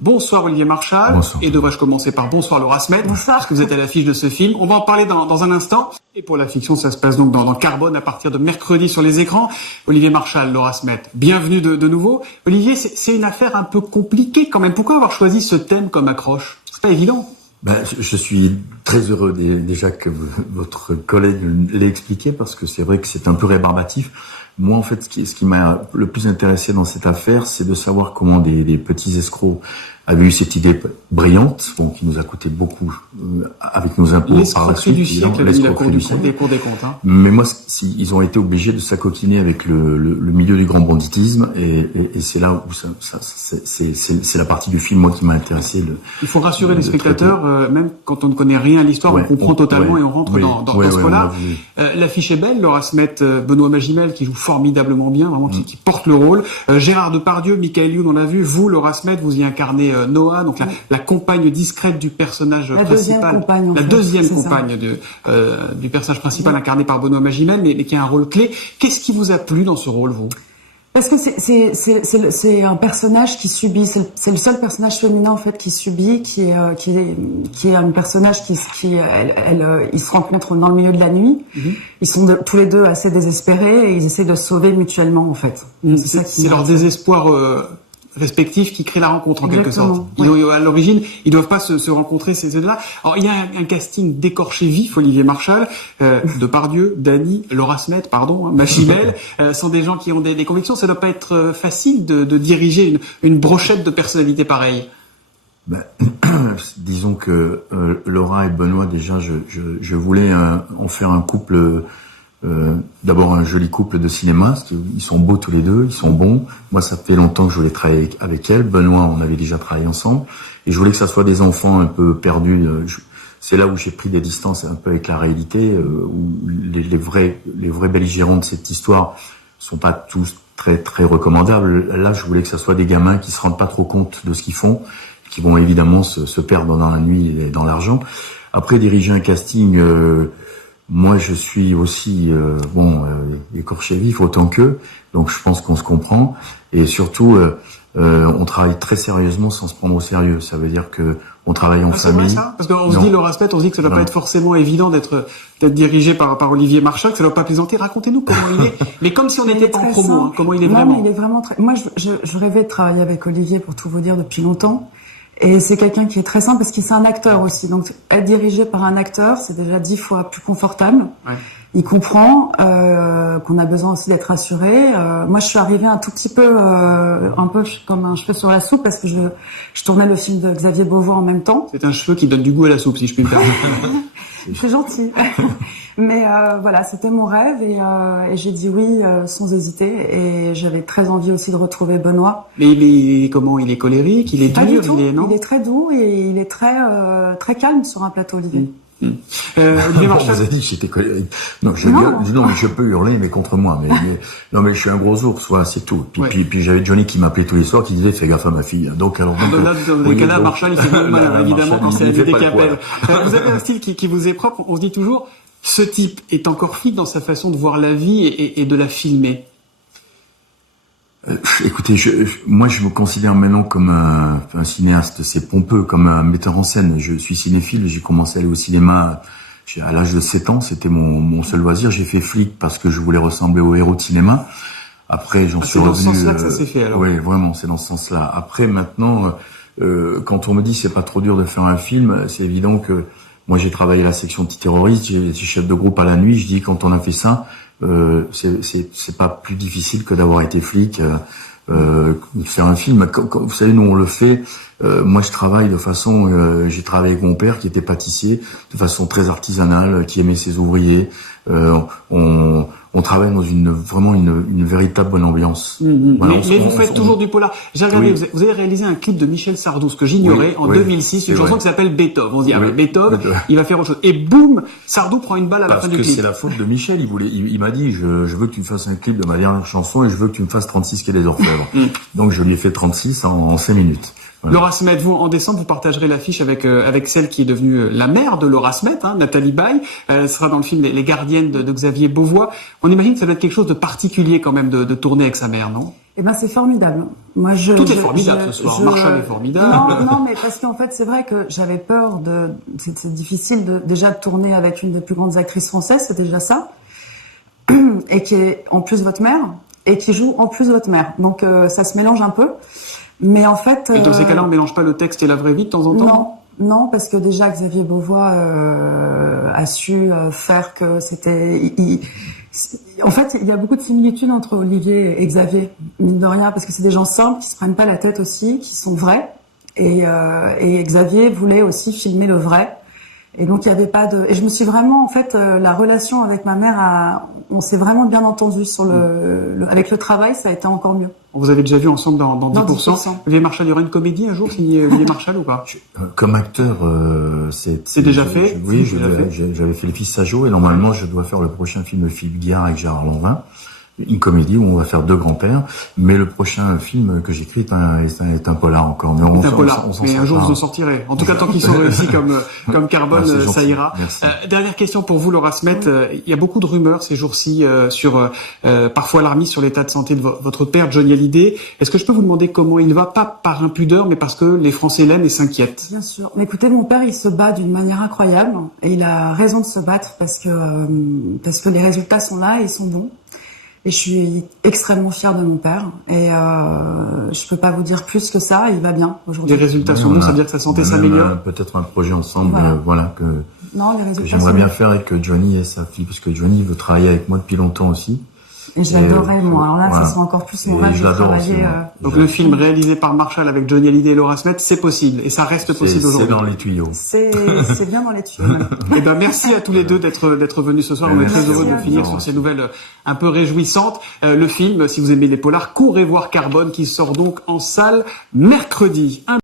Bonsoir Olivier Marchal. Bonsoir. Et devrais-je commencer par bonsoir Laura Smet. Bonsoir. Parce que vous êtes à l'affiche de ce film. On va en parler dans un instant. Et pour la fiction, ça se passe donc dans Carbone à partir de mercredi sur les écrans. Olivier Marchal, Laura Smet, bienvenue de nouveau. Olivier, c'est une affaire un peu compliquée quand même. Pourquoi avoir choisi ce thème comme accroche? C'est pas évident. Je suis très heureux déjà que votre collègue l'ait expliqué parce que c'est vrai que c'est un peu rébarbatif. Moi, en fait, ce qui m'a le plus intéressé dans cette affaire, c'est de savoir comment des petits escrocs avaient eu cette idée brillante, qui nous a coûté beaucoup avec nos impôts par la suite. L'escroquerie du siècle, la Cour des comptes. Hein. Mais moi, ils ont été obligés de s'acoquiner avec le milieu du grand banditisme, et c'est là où c'est la partie du film moi qui m'a intéressé. Il faut rassurer les spectateurs, même quand on ne connaît rien à l'histoire, on comprend totalement et on rentre dans ce cas-là. L'affiche est belle, Laura Smet, Benoît Magimel qui joue formidablement bien, vraiment qui porte le rôle. Gérard Depardieu, Michael Youn, on l'a vu. Vous, Laura Smet, vous y incarnez Noah, donc la compagne discrète du personnage principal. La deuxième compagne du personnage principal incarné par Benoît Magimel, mais qui a un rôle clé. Qu'est-ce qui vous a plu dans ce rôle, vous? Parce que c'est un personnage qui subit, c'est le seul personnage féminin en fait qui subit, qui est un personnage il se rencontrent dans le milieu de la nuit. Ils sont tous les deux assez désespérés et ils essaient de se sauver mutuellement en fait. C'est leur désespoir respectifs qui créent la rencontre en quelque sorte. À l'origine, ils doivent pas se rencontrer ces deux-là. Alors il y a un casting d'écorché vif, Olivier Marchal, Depardieu, Dany, Laura Smet, Magimel, sont des gens qui ont des convictions. Ça doit pas être facile de diriger une brochette de personnalités pareilles. Disons que Laura et Benoît, déjà, je voulais en faire un couple. D'abord un joli couple de cinéma, parce qu'ils sont beaux tous les deux, ils sont bons. Moi, ça fait longtemps que je voulais travailler avec elle. Benoît, on avait déjà travaillé ensemble, et je voulais que ça soit des enfants un peu perdus. C'est là où j'ai pris des distances un peu avec la réalité, où les vrais belligérants de cette histoire sont pas tous très très recommandables. Là, je voulais que ça soit des gamins qui se rendent pas trop compte de ce qu'ils font, qui vont évidemment se perdre dans la nuit et dans l'argent. Après, diriger un casting. Moi, je suis aussi écorché vif autant qu'eux, donc je pense qu'on se comprend. Et surtout, on travaille très sérieusement sans se prendre au sérieux. Ça veut dire que on travaille en famille. C'est vrai ça? Parce qu'on se dit, Laura Smet, on se dit que ça doit pas être forcément évident d'être dirigé par Olivier Marchal, que ça doit pas plaisanter. Racontez-nous comment il est. Mais comme si on n'était pas en promo, comment il est vraiment. Non, mais il est vraiment très. Moi, je rêvais de travailler avec Olivier pour tout vous dire depuis longtemps. Et c'est quelqu'un qui est très simple parce qu'il c'est un acteur aussi. Donc être dirigé par un acteur, c'est déjà 10 fois plus confortable. Ouais. Il comprend qu'on a besoin aussi d'être rassuré. Moi, je suis arrivée un tout petit peu, un peu comme un cheveu sur la soupe parce que je tournais le film de Xavier Beauvois en même temps. C'est un cheveu qui donne du goût à la soupe, si je puis me permettre. C'est gentil. Mais voilà, c'était mon rêve et j'ai dit oui sans hésiter. Et j'avais très envie aussi de retrouver Benoît. Mais comment? Il est colérique, il est dur, il est très doux et il est très calme sur un plateau, Olivier. Olivier Marchal, vous avez dit que j'étais colérique. Non, je peux hurler, mais contre moi. Mais je suis un gros ours, voilà, c'est tout. Puis j'avais Johnny qui m'appelait tous les soirs, qui disait fais gaffe à ma fille. Donc alors. Dans les cas-là, Marchal, il fait mal, évidemment, quand c'est la vie des capelles. Vous avez un style qui vous est propre. On se dit toujours, ce type est encore flic dans sa façon de voir la vie et de la filmer. Écoutez, moi je me considère maintenant comme un cinéaste, c'est pompeux, comme un metteur en scène. Je suis cinéphile, j'ai commencé à aller au cinéma à l'âge de 7 ans, c'était mon seul loisir. J'ai fait flic parce que je voulais ressembler aux héros de cinéma. Après, j'en suis revenu. C'est dans ce sens-là que ça s'est fait, alors. Oui, vraiment, c'est dans ce sens-là. Après, maintenant, quand on me dit c'est pas trop dur de faire un film, c'est évident que moi j'ai travaillé à la section antiterroriste, j'ai été chef de groupe à la nuit. Je dis quand on a fait ça. C'est pas plus difficile que d'avoir été flic, faire un film. Vous savez, nous on le fait. Moi, je travaille de façon. J'ai travaillé avec mon père qui était pâtissier, de façon très artisanale, qui aimait ses ouvriers. On travaille dans une véritable bonne ambiance. Voilà, mais vous faites toujours du polar. J'ai regardé, vous avez réalisé un clip de Michel Sardou, ce que j'ignorais, en 2006, une chanson qui s'appelle Beethoven. On se dit, Beethoven, il va faire autre chose. Et boum, Sardou prend une balle à la fin du clip. Parce que c'est la faute de Michel. Il m'a dit, je veux que tu me fasses un clip de ma dernière chanson et je veux que tu me fasses 36 quai des Orfèvres. Donc je lui ai fait 36 en 5 minutes. Voilà. Laura Smet, vous, en décembre, vous partagerez l'affiche avec celle qui est devenue la mère de Laura Smet, Nathalie Baye. Elle sera dans le film Les Gardiennes de Xavier Beauvois. On imagine que ça doit être quelque chose de particulier quand même de tourner avec sa mère, non? Eh ben, c'est formidable. Moi, tout est formidable ce soir. Marshall est formidable. Non, mais parce qu'en fait, c'est vrai que j'avais peur c'est difficile déjà de tourner avec une des plus grandes actrices françaises, c'est déjà ça. Et qui est en plus votre mère, et qui joue en plus votre mère. Donc, ça se mélange un peu. Mais en fait... Et dans ces cas-là, on mélange pas le texte et la vraie vie de temps en temps? Non, parce que déjà, Xavier Beauvois a su faire que c'était... En fait, il y a beaucoup de similitudes entre Olivier et Xavier, mine de rien, parce que c'est des gens simples, qui se prennent pas la tête aussi, qui sont vrais. Et Xavier voulait aussi filmer le vrai. Et donc, il y avait pas de... Et je me suis vraiment, en fait, la relation avec ma mère, on s'est vraiment bien entendu avec le travail, ça a été encore mieux. Vous avez déjà vu ensemble dans 10%. Olivier Marshall, il y aura une comédie un jour signé Olivier Marshall ou pas? Comme acteur, c'est déjà fait? Oui, j'avais fait Les Fils Sageaux et normalement je dois faire le prochain film Philippe Guillard avec Gérard Lanvin. Une comédie où on va faire deux grands-pères, mais le prochain film que j'écris est un polar encore. Mais mais un jour vous en sortirez. En tout cas, tant qu'ils sont réussis comme Carbone, ça ira. Dernière question pour vous, Laura Smet. Il y a beaucoup de rumeurs ces jours-ci sur parfois alarmistes sur l'état de santé de votre père, Johnny Hallyday. Est-ce que je peux vous demander comment il va, pas par impudeur, mais parce que les Français l'aiment et s'inquiètent? Bien sûr. Mais écoutez, mon père, il se bat d'une manière incroyable et il a raison de se battre parce que les résultats sont là et ils sont bons. Et je suis extrêmement fière de mon père. Et je peux pas vous dire plus que ça. Il va bien aujourd'hui. Les résultats sont bons, ça veut dire que sa santé s'améliore. Peut-être un projet ensemble, que j'aimerais bien faire avec Johnny et sa fille, parce que Johnny veut travailler avec moi depuis longtemps aussi. Et je l'adorais, moi. Alors là, ça sera encore plus mon rêve de travailler. Donc le film réalisé par Marshall avec Johnny Hallyday et Laura Smet, c'est possible. Et ça reste possible aujourd'hui. C'est dans les tuyaux. C'est bien dans les tuyaux. Et ben merci à tous les deux d'être venus ce soir. On est très heureux de finir sur ces nouvelles un peu réjouissantes. Le film, si vous aimez les polars, courez voir Carbone qui sort donc en salle mercredi.